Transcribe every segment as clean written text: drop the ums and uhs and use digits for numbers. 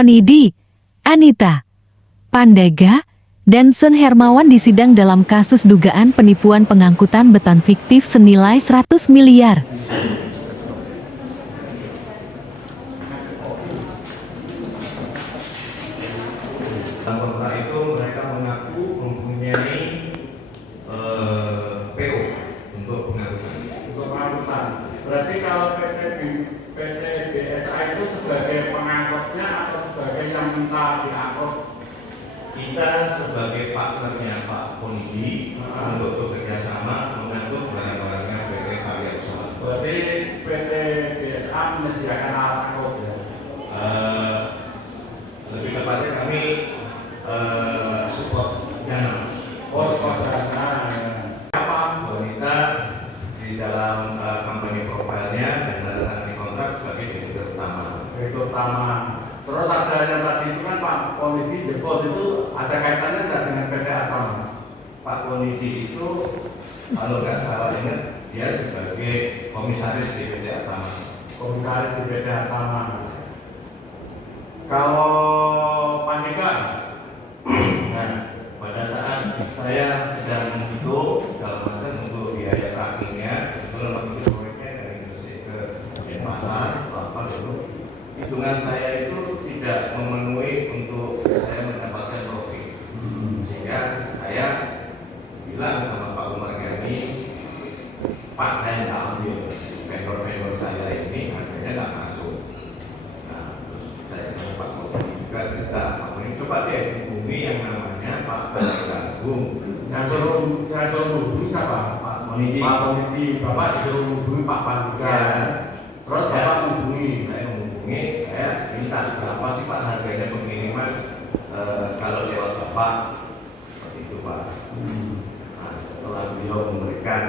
Ponidi, Anita, Pandega, dan Sun Hermawan disidang dalam kasus dugaan penipuan pengangkutan beton fiktif senilai 100 miliar. Dalam kontrak itu mereka mengaku mempunyai PO untuk pengangkutan. Untuk pengangkutan. Berarti kalau PT BSA itu sebagai pengangkutnya atau sebagai yang minta diangkut? Kita sebagai partnernya Pak Ponidi untuk bekerja sama mengangkut barang-barangnya PT Karya Usaha. Berarti PT BSA menyediakan alat angkut ya? Lebih tepatnya kami support dana. Support dana. Apa? Wanita di dalam kampanye profilnya dan tanda tangan kontrak sebagai direktur utama. Direktur utama. Terus ada yang tadi itu kan Pak Ponidi Jepot itu ada kaitannya nggak dengan PT Atama? Pak Ponidi itu kalau nggak salah ingat dia sebagai komisaris di PT Atama. Komisaris di PT Atama. Kalau Pandega? Nah, pada saat saya sedang menghitung dalam artian untuk biaya trackingnya, sebelum waktu itu proyeknya dari Gresik ke Denpasar, apa dulu, hitungan saya itu tidak memenuhi untuk saya mendapatkan profit. Sehingga saya bilang sama Pak Umar Gani, Pak, saya nggak ambil vendor-vendor saya ini harganya nggak masuk. Nah, terus saya ke Pak Umar juga kita, Pak Umar coba deh hubungi yang namanya Pak Ganggung. Yang suruh hubungi siapa? Pak Monidi. Pak Monidi, Bapak disuruh hubungi Pak Pandega. Ya. Terus Bapak menghubungi. Saya menghubungi, saya minta berapa sih Pak harganya pengiriman kalau lewat Bapak, seperti itu Pak. Nah, setelah beliau memberikan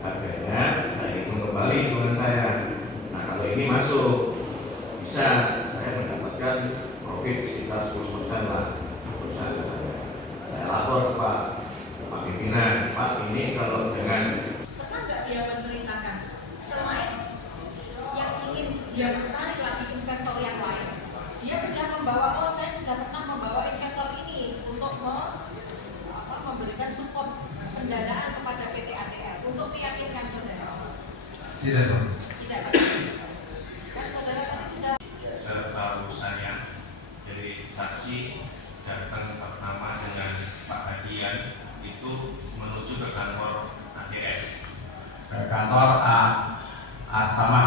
harganya, saya hitung kembali hitungan saya. Nah, kalau ini masuk, bisa saya mendapatkan profit sekitar 10% lah perusahaan saya. Saya lapor ke Pak pimpinan, Pak ini kalau dengan pernah nggak dia menceritakan selain yang ingin dia mencari lagi investor yang lain, dia sudah membawa, oh saya sudah pernah membawa investor ini untuk memberikan support pendanaan kepada PT ATL untuk meyakinkan saudara? Tidak. Tidak. Kan saudara tadi sudah. Setahu saya dari saksi datang pertama dengan Pak Hadian itu menuju ke kantor ATS. Ke kantor Atama.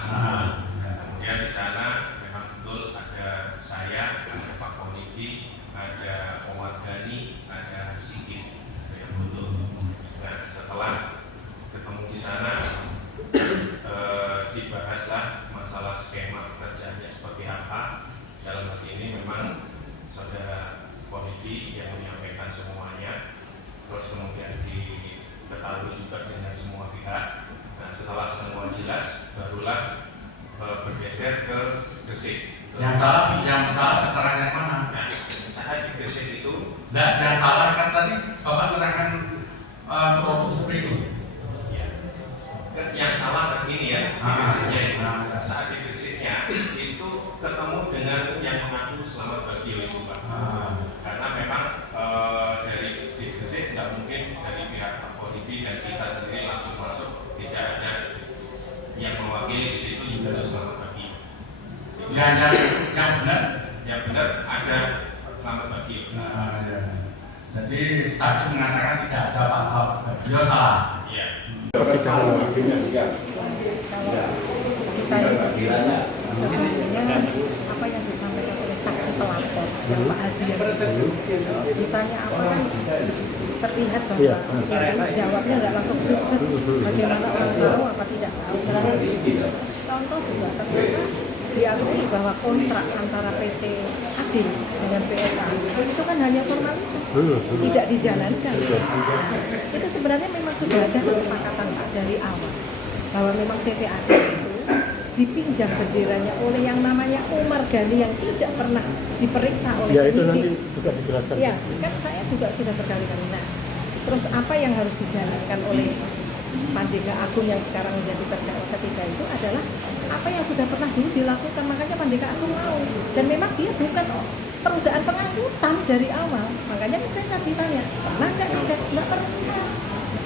Kemudian di sana memang betul ada saya, ada Pak Ponidi, ada Omar Gani, ada Sigit, yang betul. Nah, setelah ketemu di sana dibahaslah masalah skema pekerjaannya seperti apa. Dalam hal ini memang saudara Ponidi yang menyampaikan semuanya. Terus kemudian diketahui juga dengan semua pihak. Nah, setelah semua jelas, barulah bergeser ke Gresik. Yang salah keterangan mana? Nah, saat di Gresik itu, Yang salah kan tadi Bapak menerangkan produk seperti itu. ya, yang salah kan ini ya, di Gresiknya itu. Saat di Gresiknya itu ketemu dengan yang mengaku selamat bagi itu Pak. Karena memang dari di Gresik tidak mungkin dari pihak Ponidi dan kita sendiri langsung masuk, tidak ada yang mewakili di situ juga selamat bagi. Yang benar ada selamat bagi. Ya. Jadi tadi mengatakan tidak ada pasal beliau salah. Iya. Kalau kita itu sesungguhnya apa yang disampaikan oleh saksi pelapor yang Pak Hadian ditanya apa kan terlihat bahwa ya, jawabnya nggak langsung terus bagaimana orang tahu apa tidak tahu. Contoh juga ternyata diakui bahwa kontrak antara PT Adin dengan PSA itu kan hanya formalitas, tidak dijalankan. Nah, itu sebenarnya memang sudah ada kesepakatan Pak dari awal bahwa memang PT Adin itu dipinjam benderanya oleh yang namanya Umar Gani yang tidak pernah diperiksa oleh ya, itu penyidik. nanti juga dijelaskan. Ya, kan saya juga sudah berkali-kali. Nah, terus apa yang harus dijalankan oleh Pandega Agung yang sekarang menjadi terdakwa ketiga itu adalah apa yang sudah pernah dulu dilakukan, makanya Pandega Agung mau. Dan memang dia bukan perusahaan pengangkutan dari awal, makanya saya tadi tanya, pernah nggak dicek? Nggak pernah.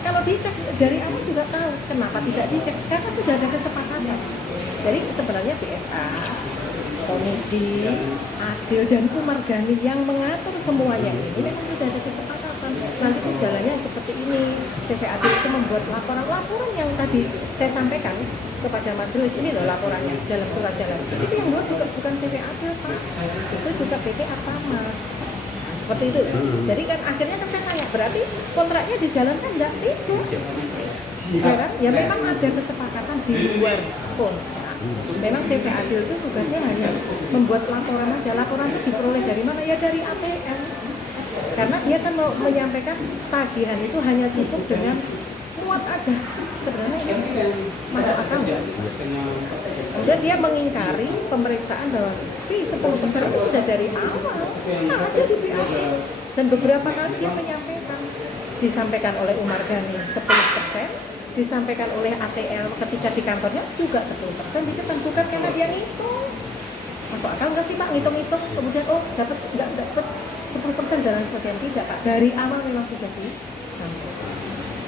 Kalau dicek dari awal juga tahu kenapa tidak dicek, karena sudah ada kesepakatan. Jadi sebenarnya BSA, Komedi, Adil, dan Kumargani yang mengatur semuanya ini memang sudah ada kesepakatan. Nanti itu jalannya seperti ini. CV Adil itu membuat laporan yang tadi saya sampaikan kepada majelis, ini loh laporannya dalam surat jalan. Itu yang buat juga bukan CV Adil, Pak. Itu juga PT Atamas. Nah, seperti itu. Jadi kan akhirnya kan saya tanya, berarti kontraknya dijalankan enggak? Itu. Ya kan? Ya memang ada kesepakatan di luar kontrak. Memang CV Adil itu tugasnya hanya membuat laporan aja. Laporan itu diperoleh dari mana? Ya dari ATM. Karena dia kan mau menyampaikan tagihan itu hanya cukup dengan muat aja. Sebenarnya ini masuk akal nggak sih? Kemudian dia mengingkari pemeriksaan bahwa fee 10% itu sudah dari awal. Nah, ada di BAP. Dan beberapa kali dia menyampaikan. Disampaikan oleh Umar Ghani 10%. Disampaikan oleh ATL ketika di kantornya juga 10%, ditentukan karena dia ngitung. Masuk akal nggak sih Pak ngitung-ngitung, kemudian dapat nggak dapat 10% dan lain sebagainya? Tidak Pak, dari awal memang sudah disampaikan.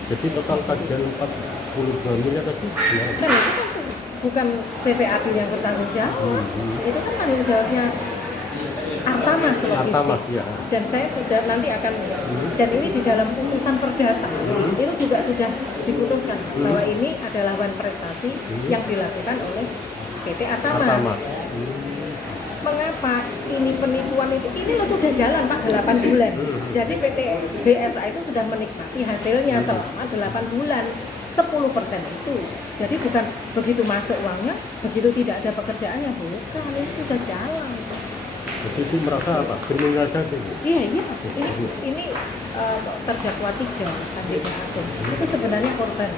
Jadi total tagihan 42 miliar tadi ya. Kan itu kan bukan CV Adil yang bertanggung jawab, itu kan tanggung jawabnya Artamas Artamas ya. Dan saya sudah nanti akan, dan ini di dalam putusan perdata itu juga sudah diputuskan bahwa ini adalah wan prestasi yang dilakukan oleh PT Artamas. Mengapa ini penipuan itu? Ini loh sudah jalan Pak 8 bulan. Jadi PT BSA itu sudah menikmati hasilnya selama 8 bulan. 10% itu. Jadi bukan begitu masuk uangnya, begitu tidak ada pekerjaannya, bukan, ini sudah jalan. Jadi itu merasa apa? Kriminalisasi? Iya. Ini terdakwa 3 Pandega Agung. Itu sebenarnya korban.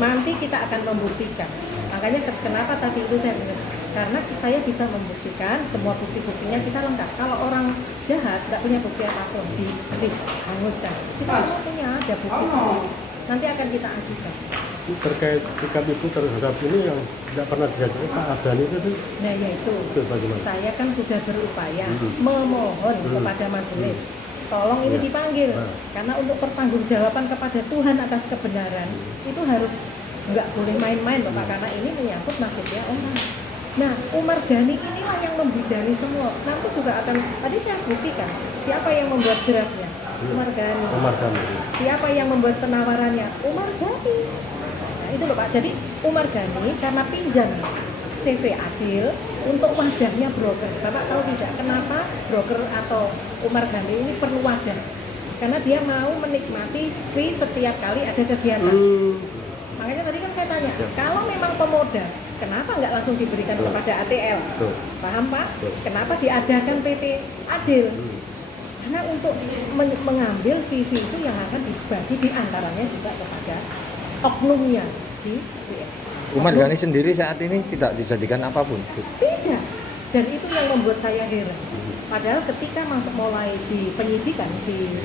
Nanti kita akan membuktikan. Makanya kenapa tadi itu saya bilang, karena saya bisa membuktikan semua bukti-buktinya kita lengkap. Kalau orang jahat nggak punya bukti apapun, dihanguskan. Kita semua punya ada bukti sendiri. Nanti akan kita ajukan. Terkait sikap ibu terhadap ini yang tidak pernah diajukan Pak Adani itu? Nah yaitu, bagaimana? saya kan sudah berupaya memohon kepada majelis, tolong ini dipanggil, karena untuk pertanggungjawaban kepada Tuhan atas kebenaran itu harus nggak boleh main-main Bapak, karena ini menyangkut nasibnya orang. Nah, Umar Ghani inilah yang membidani semua. Nanti juga akan, tadi saya buktikan siapa yang membuat draftnya, Umar Ghani. Siapa yang membuat penawarannya, Umar Ghani. Nah, itu loh Pak. Jadi Umar Ghani karena pinjam CV Adil untuk wadahnya broker. Bapak tahu tidak kenapa broker atau Umar Ghani ini perlu wadah? Karena dia mau menikmati fee setiap kali ada kegiatan. Makanya tadi kan saya tanya, kalau memang pemodal, kenapa nggak langsung diberikan kepada ATL? Paham Pak? Kenapa diadakan PT Adil? Karena untuk mengambil fee itu yang akan dibagi diantaranya juga kepada oknumnya di BSA. Umar Ghani sendiri saat ini tidak dijadikan apapun? Tidak. Dan itu yang membuat saya heran. Padahal ketika mulai di penyidikan di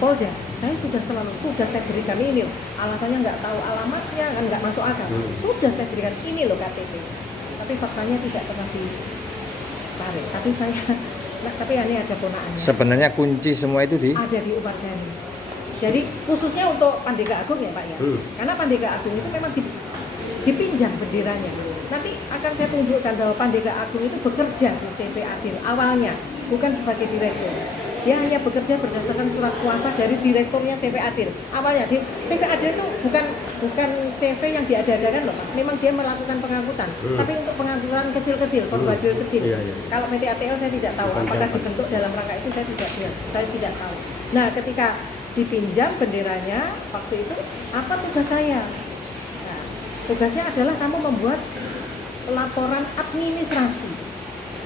Polda, saya sudah saya berikan ini loh. Alasannya nggak tahu alamatnya, kan nggak masuk akal. Sudah saya berikan ini loh KTP. Tapi faktanya tidak pernah ditarik. Tapi ini ada ponaannya. Sebenarnya kunci semua itu ada di Umar Ghani. Jadi khususnya untuk Pandega Agung ya Pak ya. Karena Pandega Agung itu memang dipinjam benderanya. Nanti akan saya tunjukkan bahwa Pandega Agung itu bekerja di CV Adil awalnya, bukan sebagai direktur. Dia hanya bekerja berdasarkan surat kuasa dari direkturnya CV Adil. Awalnya di CV Adil itu bukan CV yang diada-adakan loh Pak. Memang dia melakukan pengangkutan. Tapi untuk pengangkutan kecil-kecil, forwarder kecil. Kalau PT ATL saya tidak tahu apakah dibentuk dalam rangka itu, saya tidak tahu. Nah, ketika dipinjam benderanya waktu itu, apa tugas saya? Nah, tugasnya adalah kamu membuat laporan administrasi.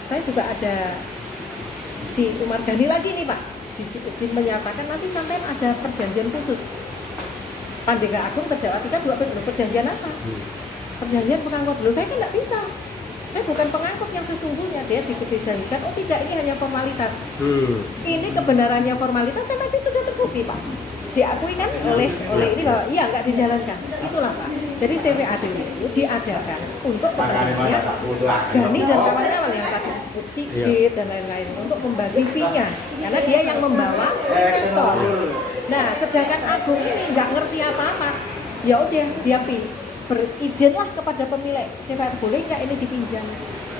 Saya juga ada si Umar Ghani lagi nih Pak, menyatakan nanti sampai ada perjanjian khusus. Pandega Agung terdakwa 3 juga perjanjian apa? Perjanjian pengangkut. Loh saya kan nggak bisa. Saya bukan pengangkut yang sesungguhnya. Dia dijanjikan, tidak ini hanya formalitas. Ini kebenarannya formalitas kan nanti sudah terbukti Pak. diakui kan oleh ini bahwa iya nggak dijalankan. Itulah Pak. Jadi CVAD itu diadakan untuk kepentingannya Gani dan kawan-kawan yang tadi disebut Sigit dan lain-lain untuk membagi fee-nya karena dia yang membawa investor. Nah, sedangkan Agung ini nggak ngerti apa-apa. Ya udah dia berizinlah kepada pemilik CVAD, boleh nggak ini dipinjam?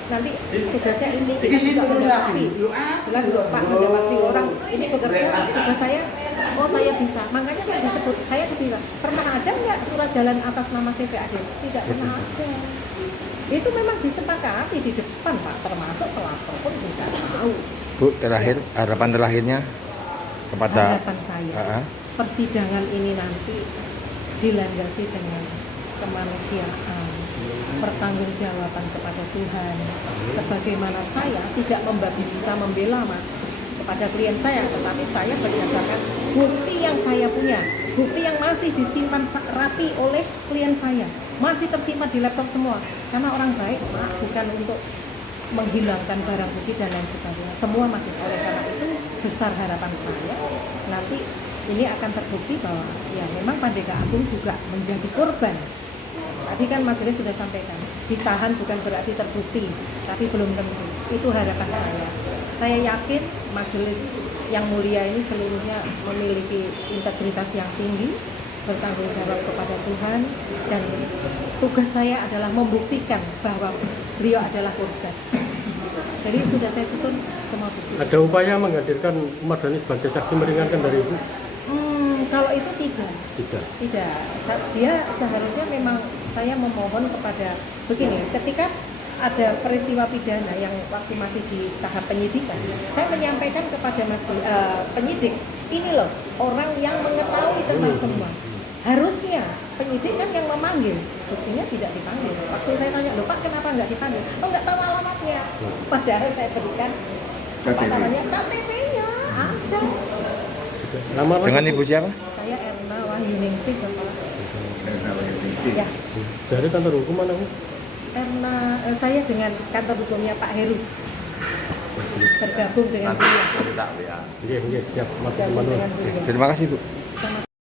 Nanti tugasnya ini juga mendapat fee. Jelas dong Pak, mendapat fee orang ini bekerja, tugas saya saya bisa. Makanya kan disebut, saya bisa. Pernah ada nggak surat jalan atas nama CVAD? Tidak pernah ada. Itu memang disepakati di depan Pak, termasuk pelapor pun sudah tahu. Bu, terakhir harapan terakhirnya kepada Harapan saya persidangan ini nanti dilandasi dengan kemanusiaan, pertanggungjawaban kepada Tuhan. Sebagaimana saya tidak bisa membela Mas kepada klien saya, tetapi saya berdasarkan bukti yang saya punya, bukti yang masih disimpan rapi oleh klien saya, masih tersimpan di laptop semua. Karena orang baik Pak, bukan untuk menghilangkan barang bukti dan lain sebagainya. Semua masih. Oleh karena itu besar harapan saya nanti ini akan terbukti bahwa ya memang Pandega Agung juga menjadi korban. Tadi kan majelis sudah sampaikan, ditahan bukan berarti terbukti, tapi belum tentu. Itu harapan saya. Saya yakin majelis yang mulia ini seluruhnya memiliki integritas yang tinggi, bertanggung jawab kepada Tuhan, dan tugas saya adalah membuktikan bahwa beliau adalah korban. Jadi sudah saya susun semua bukti. Ada upaya menghadirkan Mardhani sebagai saksi meringankan dari Ibu? Kalau itu tidak. Dia seharusnya memang saya memohon kepada begini, ketika ada peristiwa pidana yang waktu masih di tahap penyidikan, saya menyampaikan kepada penyidik, ini loh orang yang mengetahui tentang semua. Harusnya penyidik kan yang memanggil, buktinya tidak dipanggil. Waktu saya tanya, loh Pak kenapa nggak dipanggil? Oh nggak tahu alamatnya. Padahal saya berikan KTP-nya ada. dengan Ibu siapa? Saya Erna Wahyuningsih, Bapak. Ya. Dari kantor hukum mana Bu? Karena saya dengan kantor hukumnya Pak Heru bergabung dengan beliau. Iya, siap. Bergabung dengan beliau. Terima kasih Bu.